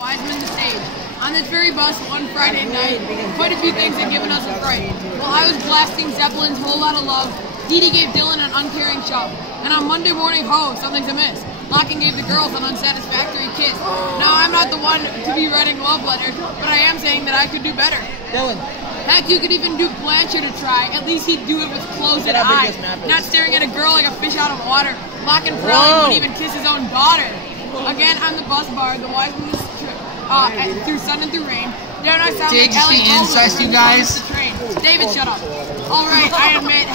Wiseman the stage. On this very bus, one Friday night, quite a few things had given us a fright. While I was blasting Zeppelin's Whole Lotta Love, Dee Dee gave Dylan an uncaring shove. And on Monday morning, ho, something's amiss. Locking gave the girls an unsatisfactory kiss. Now, I'm not the one to be writing love letters, but I am saying that I could do better. Dylan. Heck, you could even do Blanchard to try. At least he'd do it with closed eyes, not staring at a girl like a fish out of water. Locke and Crowley would even kiss his own daughter. Again, on the bus bar, the Wiseman through sun and through rain. Don't I sound like Ellie incest, you guys? David, shut up. All right, I admit.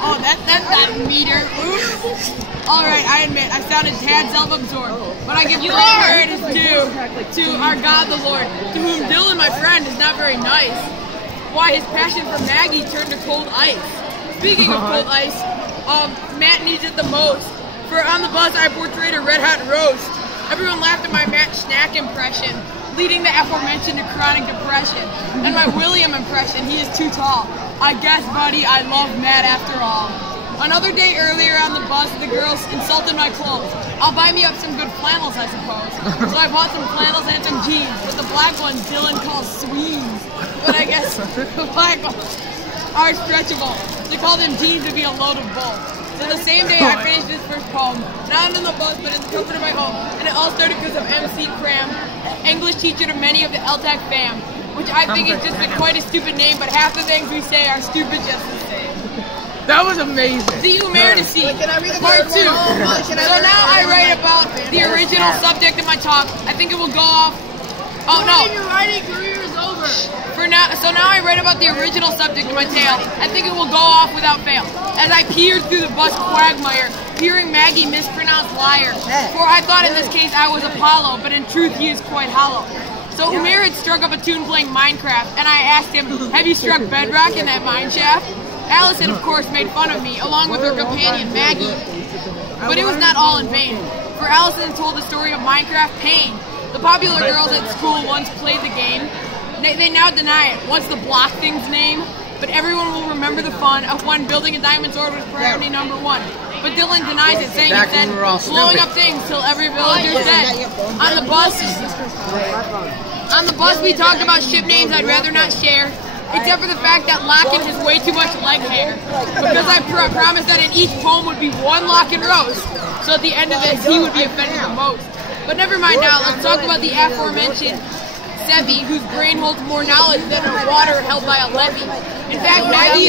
Oh, that's that meter. Oops. All right, I admit I sounded tad self-absorbed, but I give credit is due to our God, the Lord, to whom Dylan, my friend, is not very nice. Why his passion for Maggie turned to cold ice. Speaking of cold ice, Matt needs it the most. For on the bus, I portrayed a red-hot roast. Everyone laughed at my Matt Schnack impression, leading the aforementioned to chronic depression. And my William impression, he is too tall. I guess, buddy, I love Matt after all. Another day earlier on the bus, the girls insulted my clothes. I'll buy me up some good flannels, I suppose. So I bought some flannels and some jeans, but the black ones Dylan calls sweens. But I guess the black ones are stretchable. To call them jeans would be a load of bull. So the same day I finished this first poem, not on the bus, but in the comfort of my home. And it all started because of MC Cram, English teacher to many of the LTAC fam, which I think is just quite a stupid name, but half the things we say are stupid just the same. That was amazing. The Humeridacy, part 2. So now I write about the original subject of my talk. I think it will go off. Oh no. Your writing career is over. So now I write about the original subject of my tale. I think it will go off without fail. As I peered through the bus quagmire, hearing Maggie mispronounce liar. For I thought in this case I was Apollo, but in truth he is quite hollow. So Umair had struck up a tune playing Minecraft, and I asked him, have you struck bedrock in that mine shaft? Allison, of course, made fun of me, along with her companion, Maggie. But it was not all in vain, for Allison told the story of Minecraft Pain. The popular girls at school once played the game. They now deny it. What's the block thing's name? But everyone will remember the fun of when building a diamond sword was priority #1. But Dylan denies it, saying he said, blowing up things till every villager's dead. On the bus, we talked about ship names I'd rather not share, except for the fact that Locken has way too much leg hair. Because I promised that in each poem would be one Locken roast, so at the end of this, he would be offended the most. But never mind now, let's talk about the aforementioned Sevi, whose brain holds more knowledge than her water held by a levee. In fact, Maggie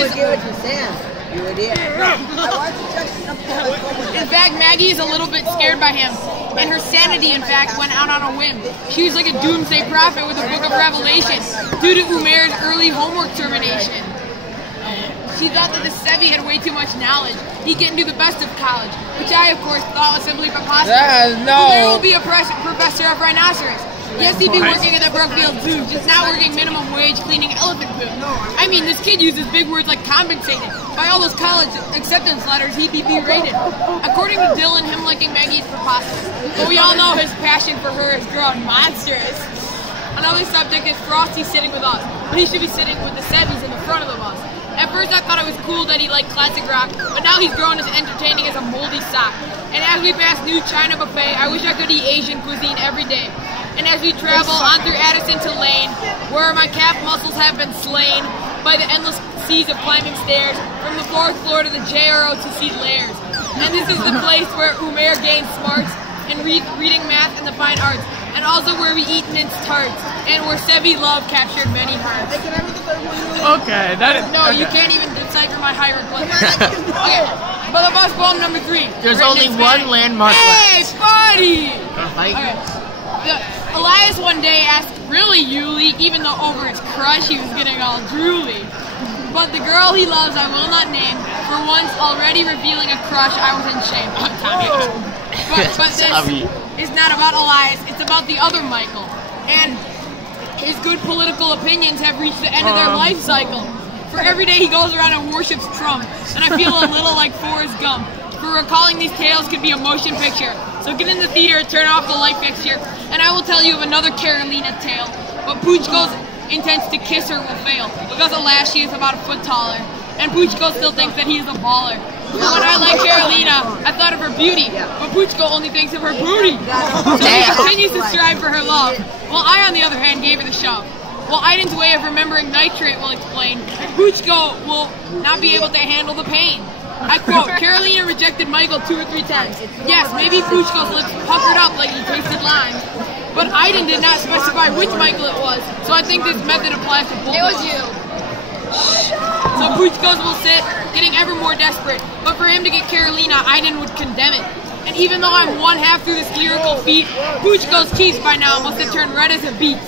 is a little bit scared by him, and her sanity, in fact, went out on a whim. She was like a doomsday prophet with a book of Revelation, due to Umair's early homework termination. She thought that the Sevi had way too much knowledge. He'd get into the best of college, which I, of course, thought was simply preposterous. Umair will be a professor of rhinoceros. Yes, he'd be working at the Brookfield Zoo, just not working minimum wage cleaning elephant poop. I mean, this kid uses big words like compensated. By all those college acceptance letters, he'd be berated. According to Dylan, him liking Maggie is preposterous. But we all know his passion for her has grown monstrous. Another subject is Frosty sitting with us, but he should be sitting with the Sevies in the front of the bus. At first, I thought it was cool that he liked classic rock, but now he's grown as entertaining as a moldy sock. And as we pass New China Buffet, I wish I could eat Asian cuisine every day. And as we travel on through Addison to Lane, where my calf muscles have been slain by the endless seas of climbing stairs, from the 4th floor to the JRO to see layers. And this is the place where Umair gains smarts and reading math and the fine arts, and also where we eat minced tarts, and where Sevi love captured many hearts. Okay, that is... No, you can't even decipher my hieroglyphics. Okay, but the bus poem number 3. There's only one landmark left. Hey, buddy! Okay. Elias one day asked, really, Yuli, even though over his crush he was getting all drooly. But the girl he loves I will not name, for once already revealing a crush, I was in shame. But this is not about Elias, it's about the other Michael. And his good political opinions have reached the end of their life cycle. For every day he goes around and worships Trump, and I feel a little like Forrest Gump. For recalling these tales could be a motion picture. So get in the theater, turn off the light fixture, and I will tell you of another Carolina tale. But Puchko's intents to kiss her will fail, because alas, she is about a foot taller. And Puchko still thinks that he is a baller. When I like Carolina, I thought of her beauty, but Puchko only thinks of her booty. So she continues to strive for her love, while I, on the other hand, gave her the shove. Well, Aiden's way of remembering nitrate will explain, Puchko will not be able to handle the pain. I quote, Carolina rejected Michael 2 or 3 times. Yes, maybe Puchko's lips puckered up like he tasted limes. But Aiden did not specify which Michael it was, so I think this method applies to both. It was you. So Puchko's will sit, getting ever more desperate. But for him to get Carolina, Aiden would condemn it. And even though I'm 1/2 through this lyrical feat, Puchko's teeth by now must have turned red as a beet.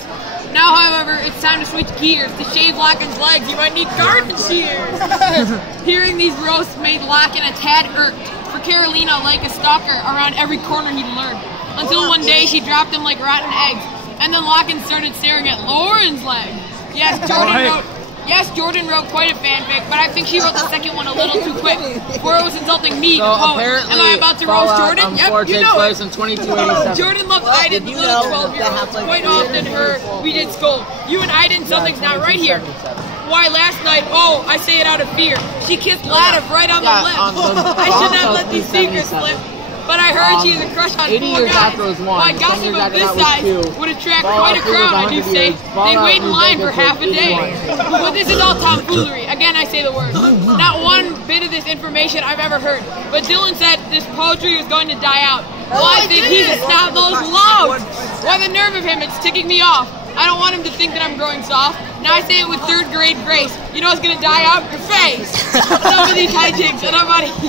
Now, however, it's time to switch gears. To shave Locken's legs, you might need garden shears. Hearing these roasts made Locken a tad irked. For Carolina, like a stalker, around every corner he learned. Until one day she dropped him like rotten eggs. And then Locken started staring at Lauren's leg. Yes, Jordan wrote quite a fanfic, but I think she wrote the second one a little too quick, for it was insulting me, the poet. Am I about to roast Jordan? Yep, you know it. In 2287. Jordan loves Aiden, the little 12-year-old. Quite often we did scold. You and Aiden, something's not right here. Why, last night, I say it out of fear. She kissed Ladif right on the lip. I should not let these secrets slip. But I heard she has a crush on 4 guys. Why, gossip of this size would attract quite a crowd, I do say. They'd wait in line for half a day. But this is all tomfoolery. Again, I say the word. Not one bit of this information I've ever heard. But Dylan said this poetry was going to die out. Well, I think he's a snot-nosed loud. Why, the nerve of him, it's ticking me off. I don't want him to think that I'm growing soft. Now I say it with 3rd grade grace. You know what's gonna die out? Your face! Enough of these hijinks, enough out of you.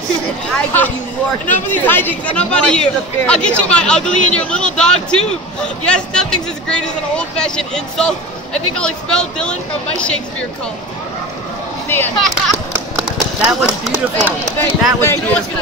Enough of these hijinks, enough out of you. I'll get you my ugly and your little dog too. Yes, nothing's as great as an old-fashioned insult. I think I'll expel Dylan from my Shakespeare cult. The end. That was beautiful. That was beautiful.